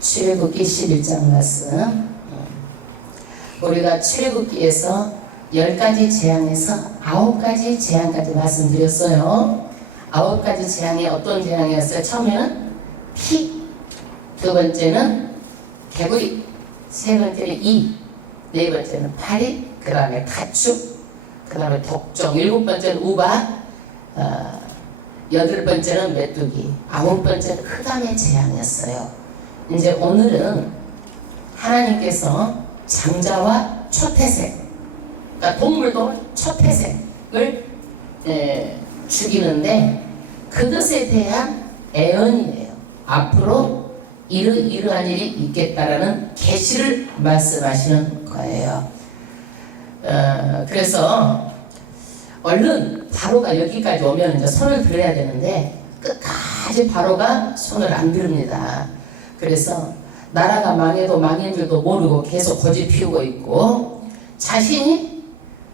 출애굽기 11장 말씀. 우리가 출애굽기에서 10가지 재앙에서 9가지 재앙까지 말씀드렸어요. 9가지 재앙이 어떤 재앙이었어요? 처음에는 피, 두 번째는 개구리, 세 번째는 이, 네 번째는 파리, 그 다음에 가축, 그 다음에 독종, 일곱 번째는 우박, 여덟 번째는 메뚜기, 아홉 번째는 흑암의 재앙이었어요. 이제 오늘은 하나님께서 장자와 초태생, 그러니까 동물도 초태생을 죽이는데 그것에 대한 애언이에요. 앞으로 이러한 일이 있겠다라는 계시를 말씀하시는 거예요. 그래서 얼른 바로가 여기까지 오면 이제 손을 들어야 되는데 끝까지 바로가 손을 안 들습니다. 그래서 나라가 망해도 망인 줄도 모르고 계속 고집 피우고 있고 자신이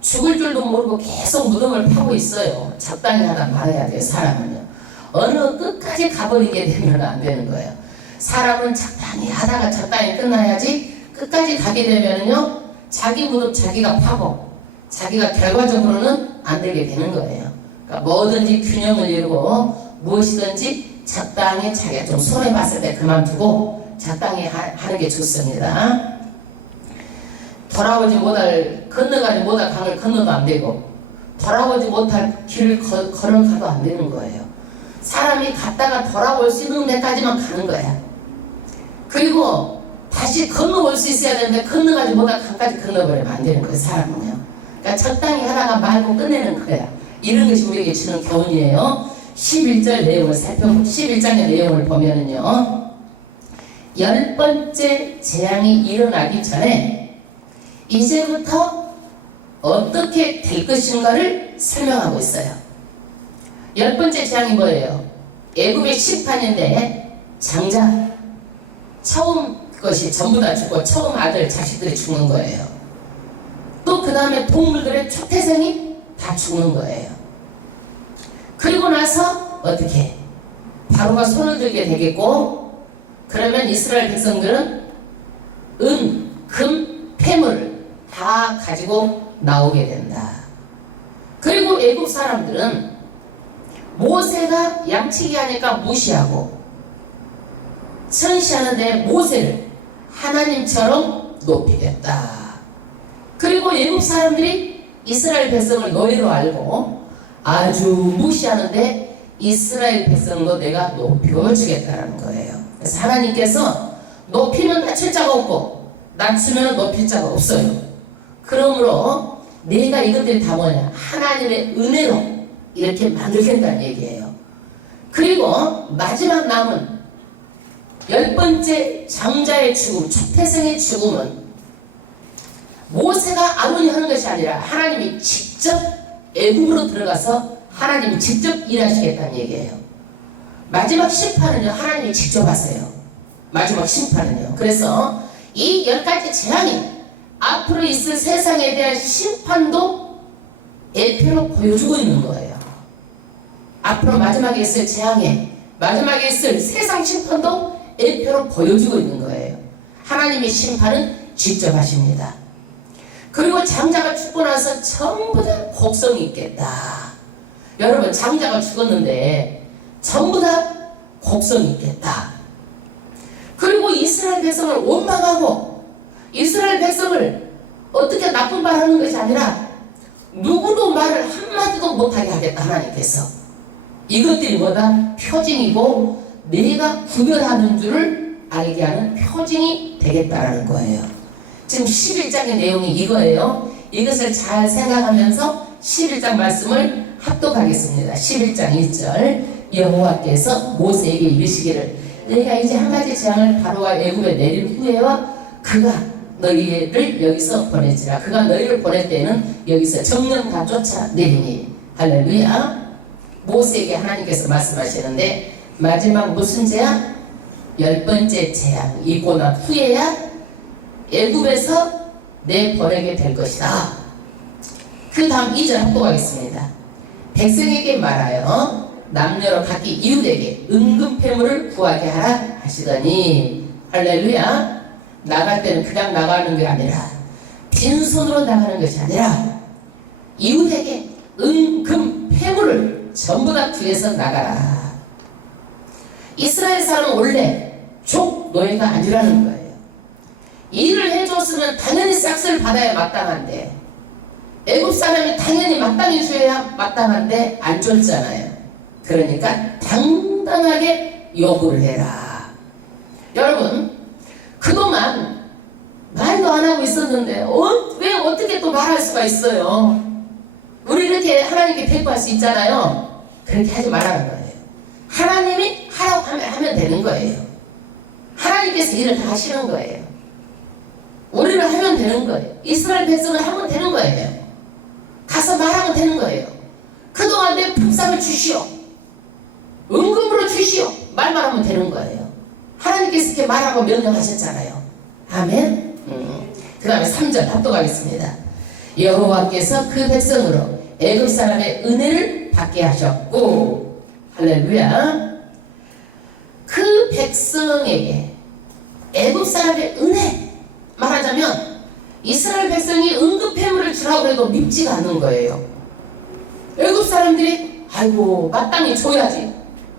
죽을 줄도 모르고 계속 무덤을 파고 있어요. 적당히 하다 말아야 돼요. 사람은요. 어느 끝까지 가버리게 되면 안 되는 거예요. 사람은 적당히 하다가 적당히 끝나야지 끝까지 가게 되면요 자기 무덤 자기가 파고 자기가 결과적으로는 안 되게 되는 거예요. 그러니까 뭐든지 균형을 이루고 무엇이든지 적당히 자기가 좀 손해봤을 때 그만두고 적당히 하는 게 좋습니다. 돌아오지 못할, 건너가지 못할 강을 건너도 안 되고 돌아오지 못할 길을 걸어가도 안 되는 거예요. 사람이 갔다가 돌아올 수 있는 데까지만 가는 거야. 그리고 다시 건너올 수 있어야 되는데 건너가지 못할 강까지 건너버리면 안 되는 거예요. 사람은요. 그러니까 적당히 하다가 말고 끝내는 거야. 이런 것이 우리에게 주는 교훈이에요. 11절 내용을 11장의 내용을 보면은요 10번째 재앙이 일어나기 전에 이제부터 어떻게 될 것인가를 설명하고 있어요. 10번째 재앙이 뭐예요? 애굽의 심판인데 장자 처음 것이 전부 다 죽고 처음 아들 자식들이 죽는 거예요. 또 그 다음에 동물들의 초태생이 다 죽는 거예요. 그리고 나서 어떻게? 바로가 손을 들게 되겠고 그러면 이스라엘 백성들은 은, 금, 폐물을 다 가지고 나오게 된다. 그리고 애국 사람들은 모세가 양치기 하니까 무시하고 천시하는데 모세를 하나님처럼 높이겠다. 그리고 애국 사람들이 이스라엘 백성을 노예로 알고 아주 무시하는데 이스라엘 백성도 내가 높여주겠다는 거예요. 그래서 하나님께서 높이면 낮출 자가 없고 낮추면 높일 자가 없어요. 그러므로 내가 이것들이 다 뭐냐? 하나님의 은혜로 이렇게 만들겠다는 얘기예요. 그리고 마지막 남은 10번째 장자의 죽음, 초태생의 죽음은 모세가 아론이 하는 것이 아니라 하나님이 직접 애굽으로 들어가서 하나님이 직접 일하시겠다는 얘기예요. 마지막 심판은요 하나님이 직접 하세요. 마지막 심판은요. 그래서 이 10가지 재앙이 앞으로 있을 세상에 대한 심판도 예표로 보여주고 있는 거예요. 앞으로 마지막에 있을 재앙에 마지막에 있을 세상 심판도 예표로 보여주고 있는 거예요. 하나님의 심판은 직접 하십니다. 그리고 장자가 죽고 나서 전부 다 곡성이 있겠다. 여러분 장자가 죽었는데 전부 다 곡성이 있겠다. 그리고 이스라엘 백성을 원망하고 이스라엘 백성을 어떻게 나쁜 말 하는 것이 아니라 누구도 말을 한마디도 못하게 하겠다. 하나님께서 이것들이 뭐다? 표징이고 내가 구별하는 줄을 알게 하는 표징이 되겠다라는 거예요. 지금 11장의 내용이 이거예요. 이것을 잘 생각하면서 11장 말씀을 합독하겠습니다. 11장 1절 여호와께서 모세에게 이르시기를 내가 이제 한 가지 재앙을 바로가 애굽에 내린 후에와 그가 너희를 여기서 보내지라. 그가 너희를 보낼 때는 여기서 정령 다 쫓아내리니. 할렐루야. 모세에게 하나님께서 말씀하시는데 마지막 무슨 재앙? 10번째 재앙 있고 난 후에야 애굽에서 내보내게 될 것이다. 그 다음 2절 합독하겠습니다. 백성에게 말하여 남녀로 각기 이웃에게 은금패물을 구하게 하라 하시더니 할렐루야. 나갈 때는 그냥 나가는 게 아니라 빈손으로 나가는 것이 아니라 이웃에게 은금 폐물을 전부 다 구해서 나가라. 이스라엘 사람은 원래 족 노예가 아니라는 거예요. 일을 해줬으면 당연히 싹스를 받아야 마땅한데, 애굽 사람이 당연히 마땅히 줘야 마땅한데 안 줬잖아요. 그러니까 당당하게 요구를 해라. 여러분, 그동안 말도 안 하고 있었는데 왜 어떻게 또 말할 수가 있어요? 우리 이렇게 하나님께 대꾸할 수 있잖아요. 그렇게 하지 말라는 거예요. 하나님이 하라고 하면 되는 거예요. 하나님께서 일을 다 하시는 거예요. 우리를 하면 되는 거예요. 이스라엘 백성을 하면 되는 거예요. 가서 말하면 되는 거예요. 그동안 내 품삯을 주시오. 은금으로 주시오. 말만 하면 되는 거예요. 하나님께서 이렇게 말하고 명령하셨잖아요. 아멘. 그 다음에 3절 합독하겠습니다. 여호와께서 그 백성으로 애굽 사람의 은혜를 받게 하셨고, 할렐루야. 그 백성에게 애굽 사람의 은혜, 말하자면 이스라엘 백성이 은급폐물을 주라고 해도 밉지가 않는 거예요. 애굽 사람들이 아이고 마땅히 줘야지,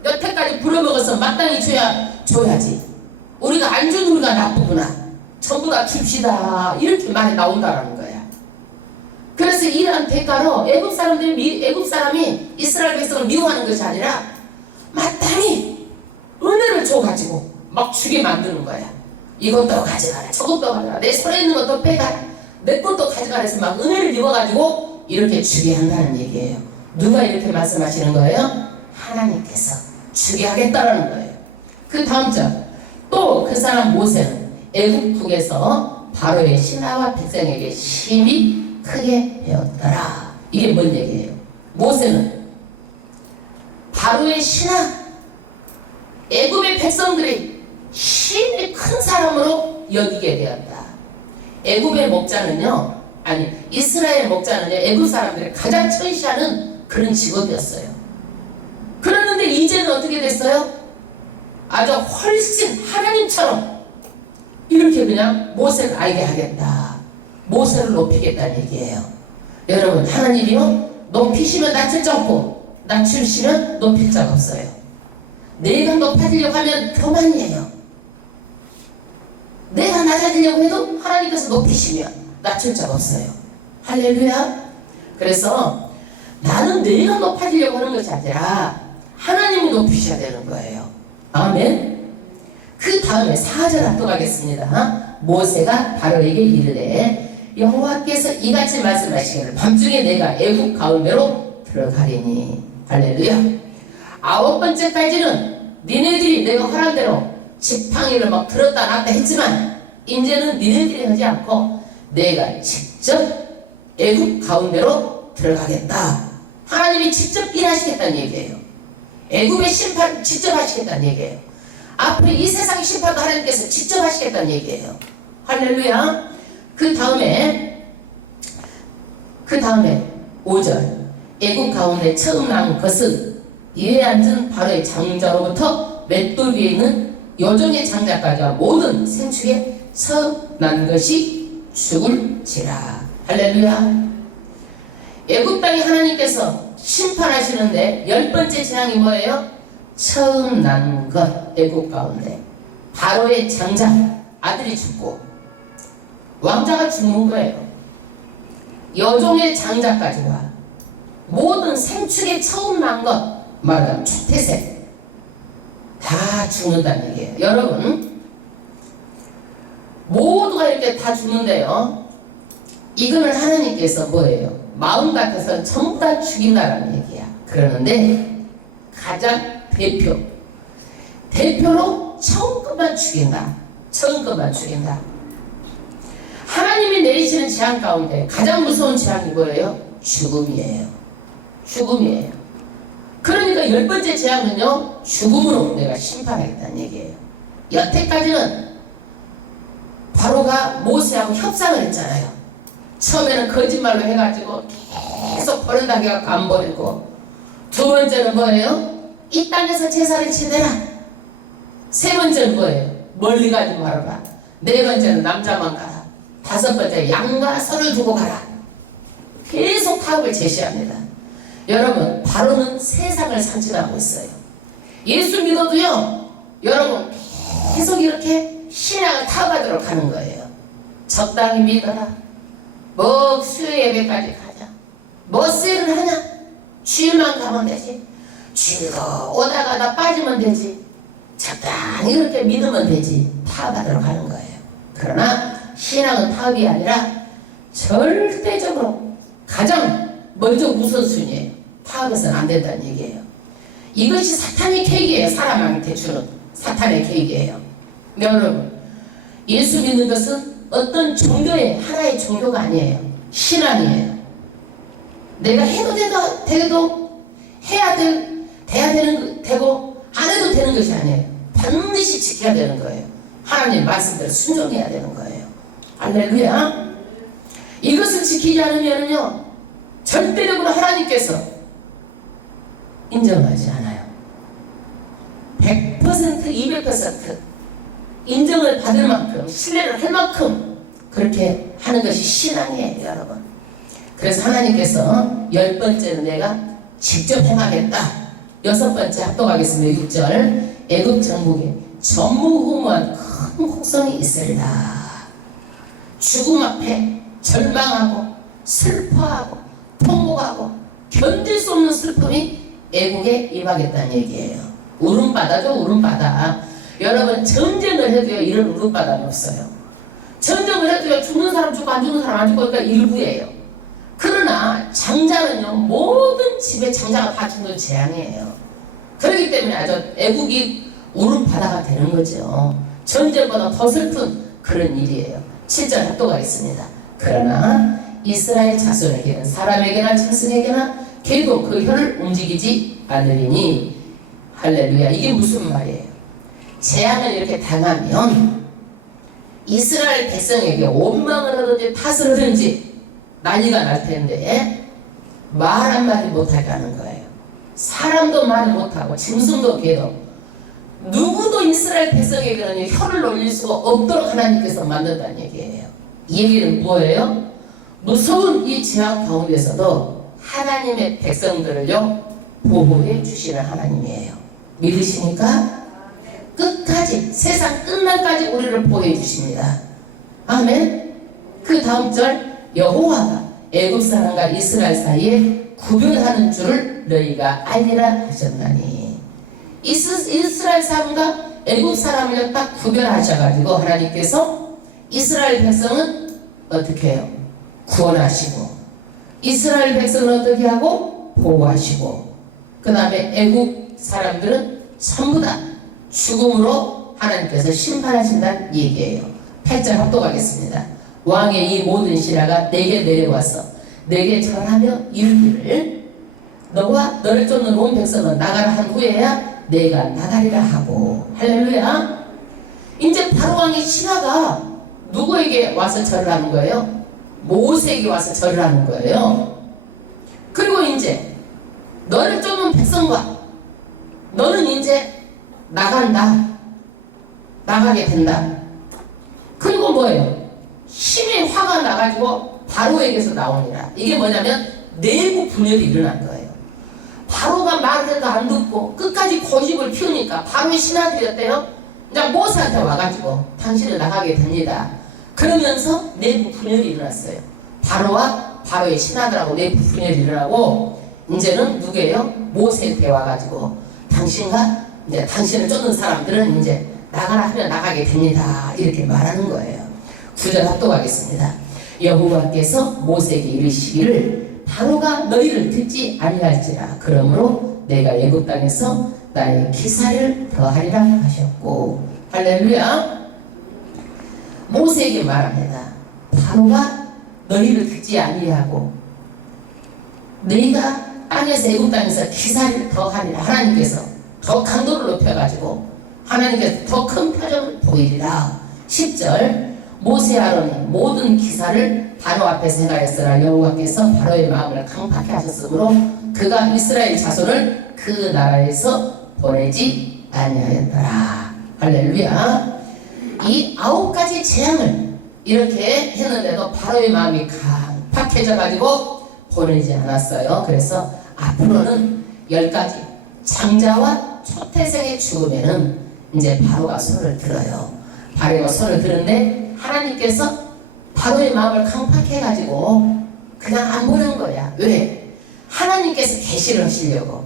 여태까지 부려먹어서 마땅히 줘야지, 우리가 안 준 우리가 나쁘구나, 전부 다 줍시다, 이렇게 말이 나온다라는 거야. 그래서 이러한 대가로 애굽 사람이 이스라엘 백성을 미워하는 것이 아니라 마땅히 은혜를 줘가지고 막 주게 만드는 거야. 이것도 가져가라, 저것도 가져가라, 내 손에 있는 것도 빼가라, 내 것도 가져가라 해서 막 은혜를 입어가지고 이렇게 주게 한다는 얘기예요. 누가 이렇게 말씀하시는 거예요? 하나님께서 주게 하겠다라는 거예요. 그 다음 절, 또 그 사람 모세는 애굽국에서 바로의 신하와 백성에게 심히 크게 배웠더라. 이게 뭔 얘기예요? 모세는 바로의 신하, 애굽의 백성들이 심히 큰 사람으로 여기게 되었다. 애굽의 목자는요, 아니 이스라엘 목자는요, 애굽 사람들이 가장 천시하는 그런 직업이었어요. 그랬는데 이제는 어떻게 됐어요? 아주 훨씬 하나님처럼 이렇게 그냥 모세를 알게 하겠다, 모세를 높이겠다는 얘기예요. 여러분, 하나님이요, 높이시면 낮출 자 없고 낮추시면 높일 자가 없어요. 내가 높아지려고 하면 교만이에요. 내가 낮아지려고 해도 하나님께서 높이시면 낮출 자가 없어요. 할렐루야. 그래서 나는 내가 높아지려고 하는 것이 아니라 하나님이 높이셔야 되는 거예요. 아멘. 그 다음에 4절 합독하겠습니다. 모세가 바로에게 이르되 여호와께서 이같이 말씀하시기를 밤중에 내가 애굽 가운데로 들어가리니. 할렐루야. 9번째까지는 니네들이 내가 허락한 대로 지팡이를 막 들었다 놨다 했지만 이제는 니네들이 하지 않고 내가 직접 애굽 가운데로 들어가겠다. 하나님이 직접 일하시겠다는 얘기예요. 애굽의 심판 직접 하시겠다는 얘기예요. 앞으로 이 세상의 심판도 하나님께서 직접 하시겠다는 얘기예요. 할렐루야. 그 다음에 5절, 애굽 가운데 처음 난 것은 이에 앉은 바로의 장자로부터 맷돌 위에 있는 여종의 장자까지와 모든 생축에 처음 난 것이 죽을지라. 할렐루야. 애굽 땅에 하나님께서 심판하시는데 10번째 재앙이 뭐예요? 처음 난 것. 애굽 가운데 바로의 장자, 아들이 죽고 왕자가 죽는 거예요. 여종의 장자까지와 모든 생축에 처음 난 것, 말하자면 초태생 다 죽는다는 얘기예요. 여러분, 모두가 이렇게 다 죽는데요, 이거는 하나님께서 뭐예요? 마음 같아서 전부 다 죽인다라는 얘기야. 그러는데 가장 대표로 처음 것만 죽인다. 처음 것만 죽인다. 하나님이 내리시는 재앙 가운데 가장 무서운 재앙이 뭐예요? 죽음이에요. 죽음이에요. 그러니까 10번째 재앙은요, 죽음으로 내가 심판하겠다는 얘기예요. 여태까지는 바로가 모세하고 협상을 했잖아요. 처음에는 거짓말로 해가지고 계속 버린다 해갖고 안 버리고, 두 번째는 뭐예요? 이 땅에서 제사를 지내라. 세 번째는 뭐예요? 멀리 가지 말아라. 네 번째는 남자만 가라. 다섯 번째 양과 소를 두고 가라. 계속 타협을 제시합니다. 여러분, 바로는 세상을 상징하고 있어요. 예수 믿어도요, 여러분 계속 이렇게 신앙을 타협하도록 하는 거예요. 적당히 믿어라. 뭐 수요 예배까지 가자. 뭐 세를 하냐? 주일만 가면 되지. 주일가 오다 가다 빠지면 되지. 적당히 이렇게 믿으면 되지. 타협하도록 하는 거예요. 그러나 신앙은 타협이 아니라 절대적으로 가장 먼저 우선순위예요. 타협해서는 안 된다는 얘기예요. 이것이 사탄의 계획이에요. 사람한테 주는 사탄의 계획이에요. 여러분, 예수 믿는 것은 어떤 종교의 하나의 종교가 아니에요. 신앙이에요. 내가 해도 되도 해야 돼야 되고 안 해도 되는 것이 아니에요. 반드시 지켜야 되는 거예요. 하나님 말씀대로 순종해야 되는 거예요. 할렐루야. 이것을 지키지 않으면요, 절대적으로 하나님께서 인정하지 않아요. 100% 200% 인정을 받을 만큼, 신뢰를 할 만큼 그렇게 하는 것이 신앙이에요, 여러분. 그래서 하나님께서 10번째는 내가 직접 행하겠다. 6번째 합독하겠습니다. 6절. 애굽 정복에 전무후무한 큰 곡성이 있으리라. 죽음 앞에 절망하고 슬퍼하고 통곡하고 견딜 수 없는 슬픔이 애국에 임하겠다는 얘기예요. 울음바다죠, 울음바다. 여러분, 전쟁을 해도요, 이런 울음바다는 없어요. 전쟁을 해도요, 죽는 사람 죽고 안 죽는 사람 안 죽고, 그러니까 일부예요. 그러나 장자는요, 모든 집에 장자가 다 죽는 재앙이에요. 그렇기 때문에 아주 애국이 울음바다가 되는 거죠. 전쟁보다 더 슬픈 그런 일이에요. 7절 합독하겠습니다. 그러나 이스라엘 자손에게는 사람에게나 짐승에게나 개도 그 혀를 움직이지 않으리니. 할렐루야. 이게 무슨 말이에요? 재앙을 이렇게 당하면 이스라엘 백성에게 원망을 하든지 탓을 하든지 난리가 날 텐데 말 한마디 못하게 하는 거예요. 사람도 말 못하고 짐승도 개도 누구도 이스라엘 백성에게는 혀를 올릴 수가 없도록 하나님께서 만든다는 얘기예요. 이 얘기는 뭐예요? 무서운 이 재앙 가운데서도 하나님의 백성들을요, 보호해 주시는 하나님이에요. 믿으시니까? 끝까지, 세상 끝날까지 우리를 보호해 주십니다. 아멘. 그 다음 절, 여호와가 애굽 사람과 이스라엘 사이에 구별하는 줄을 너희가 알리라 하셨나니. 이스라엘 사람과 애굽 사람을 딱 구별하셔가지고 하나님께서 이스라엘 백성은 어떻게 해요? 구원하시고, 이스라엘 백성은 어떻게 하고? 보호하시고, 그 다음에 애국 사람들은 전부 다 죽음으로 하나님께서 심판하신다는 얘기예요. 8절 합독하겠습니다. 왕의 이 모든 신하가 내게 내려와서 내게 절하며 이르기를 너와 너를 쫓는 온 백성은 나가라 한 후에야 내가 나가리라 하고. 할렐루야. 이제 바로왕의 신하가 누구에게 와서 절을 하는 거예요? 모세에게 와서 절을 하는 거예요. 그리고 이제 너를 쫓는 백성과 너는 이제 나간다. 나가게 된다. 그리고 뭐예요? 힘의 화가 나가지고 바로에게서 나오니라. 이게 뭐냐면 내부 분열이 일어난 거예요. 바로가 말을 해도 안 듣고 끝까지 고집을 피우니까 바로의 신하들이었대요. 이제 모세한테 와가지고 당신을 나가게 됩니다. 그러면서 내부 분열이 일어났어요. 바로와 바로의 신하들하고 내부 분열이 일어나고 이제는 누구예요? 모세한테 와가지고 당신과 이제 당신을 쫓는 사람들은 이제 나가라 하면 나가게 됩니다. 이렇게 말하는 거예요. 9절 합독하겠습니다. 여호와께서 모세에게 이르시기를 바로가 너희를 듣지 아니할지라. 그러므로 내가 애굽 땅에서 나의 기사를 더하리라 하셨고. 할렐루야. 모세에게 말합니다. 바로가 너희를 듣지 아니하고 너희가 땅에서 애굽 땅에서 기사를 더하리라. 하나님께서 더 강도를 높여가지고 하나님께서 더 큰 표정을 보이리라. 10절 모세 아론이 모든 기사를 바로 앞에서 행하였으나 여호와께서 바로의 마음을 강팍해 하셨으므로 그가 이스라엘 자손을 그 나라에서 보내지 아니하였더라. 할렐루야. 이 9가지 재앙을 이렇게 했는데도 바로의 마음이 강팍해져 가지고 보내지 않았어요. 그래서 앞으로는 10가지 장자와 초태생의 죽음에는 이제 바로가 손을 들어요. 바로가 손을 드는데 하나님께서 바로의 마음을 강팍해 가지고 그냥 안 보낸 거야. 왜? 하나님께서 계시를 하시려고.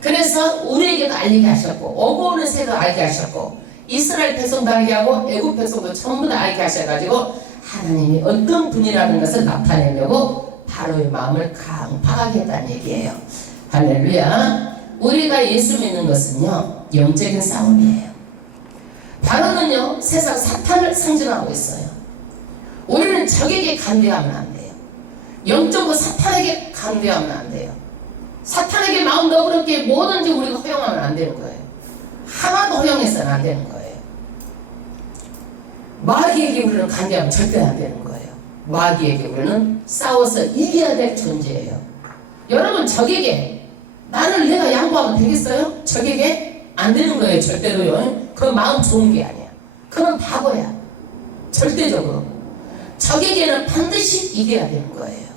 그래서 우리에게도 알리게 하셨고 오고 오는 새도 알게 하셨고 이스라엘 백성도 알게 하고 애굽 백성도 전부 다 알게 하셔가지고 하나님이 어떤 분이라는 것을 나타내려고 바로의 마음을 강팍하게 했다는 얘기예요. 할렐루야. 우리가 예수 믿는 것은요 영적인 싸움이에요. 바로는요 세상 사탄을 상징하고 있어요. 우리는 적에게 간대하면 안 돼요. 영적으로 사탄에게 간대하면 안 돼요. 사탄에게 마음 너그럽게 뭐든지 우리가 허용하면 안 되는 거예요. 하나도 허용해서는 안 되는 거예요. 마귀에게 우리는 간대하면 절대 안 되는 거예요. 마귀에게 우리는 싸워서 이겨야 될 존재예요. 여러분 적에게 나를 내가 양보하면 되겠어요? 적에게 안 되는 거예요. 절대로요. 그건 마음 좋은 게 아니야. 그건 바보야. 절대적으로 적에게는 반드시 이겨야 되는 거예요.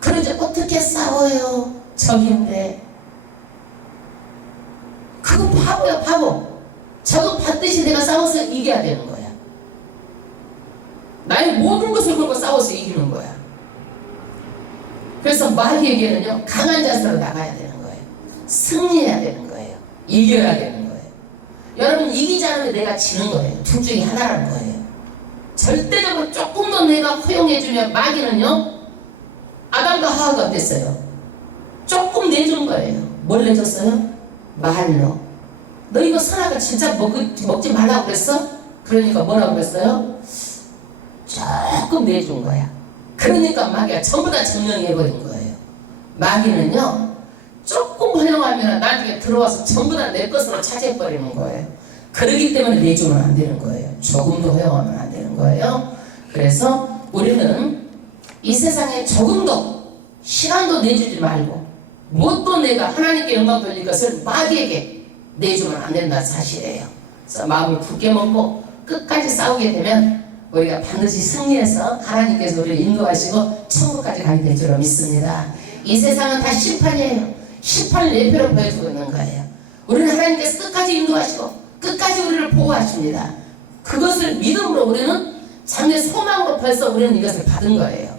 그러지 어떻게 싸워요? 적인데. 그거 바보야 바보. 적은 반드시 내가 싸워서 이겨야 되는 거야. 나의 모든 것을 걸고 싸워서 이기는 거야. 그래서 마귀에게는요 강한 자세로 나가야 되는 거예요. 승리해야 되는 거예요. 이겨야 되는 거예요. 여러분 이기지 않으면 내가 지는 거예요. 둘 중에 하나라는 거예요. 절대적으로 조금 더 내가 허용해주면 마귀는요 아담과 하와가 어땠어요? 조금 내준 거예요. 뭘 내줬어요? 말로. 너 이거 선악을 진짜 먹지 말라고 그랬어? 그러니까 뭐라고 그랬어요? 조금 내준 거야. 그러니까 마귀가 전부 다 점령해버린 거예요. 마귀는요 조금 허용하면 나중에 들어와서 전부 다 내 것으로 차지해버리는 거예요. 그러기 때문에 내주면 안 되는 거예요. 조금도 허용하면 안 되는 거예요. 그래서 우리는 이 세상에 조금도 시간도 내주지 말고 무엇도 내가 하나님께 영광 돌릴 것을 마귀에게 내주면 안 된다는 사실이에요. 그래서 마음을 굳게 먹고 끝까지 싸우게 되면 우리가 반드시 승리해서 하나님께서 우리를 인도하시고 천국까지 가게 될 줄로 믿습니다. 이 세상은 다 심판이에요. 심판을 예표로 보여주고 있는 거예요. 우리는 하나님께서 끝까지 인도하시고 끝까지 우리를 보호하십니다. 그것을 믿음으로 우리는 장래 소망으로 벌써 우리는 이것을 받은 거예요.